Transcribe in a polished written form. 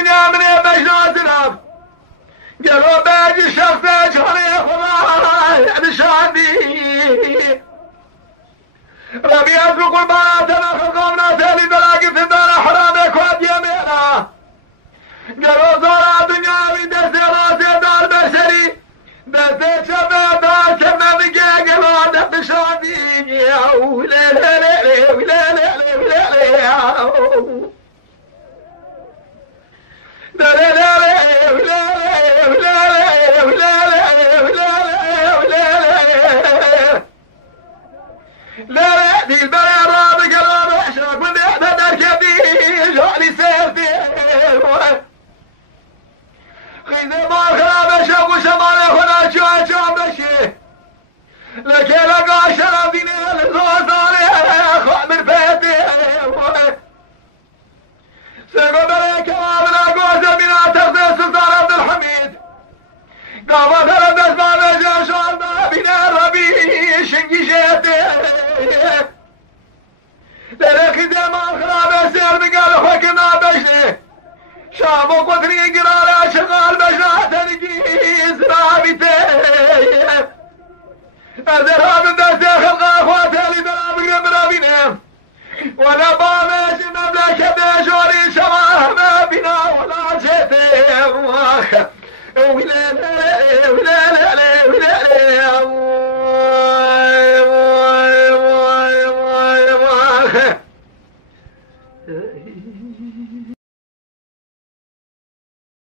دنیا منێ بەژنازرم گەلۆ بەجی شەخصە جۆڕێ خۆڵای ئەنشاندی ربي أسبق البنات خلقهم ناسالي بلاقي في الدار حرامي كواد يمينا قالوا زورا الدنيا من دستي راسي دار بشري دستي شبه دار كما بقي قالوا دفت شادي ولا لا لا ولا لا ولا لا لا لا دي البلاء رابق الرابع اشرك من يحدى دركبي جعلي سيفتي خيزي ما خراب اشرك وشمال يخنا شوان بشي لكي لقى شرف ديني الزوار ثاني اخوة من فيتي سيقول بريك وابنا قوزة من تغذي سلطان عبد الحميد قام خرب اسباب جاشوان بنا ربي شنقي شيتي لرخي زي ما خراب السير بقال حكنا بشي شافوا قدري قرار شغال بشرات الجيز رابطي الذهاب الدرس خلق اخواتي اللي بلا برابينهم ولا بامش المملكة بجوري شباب ما بنا ولا جيتهم ولا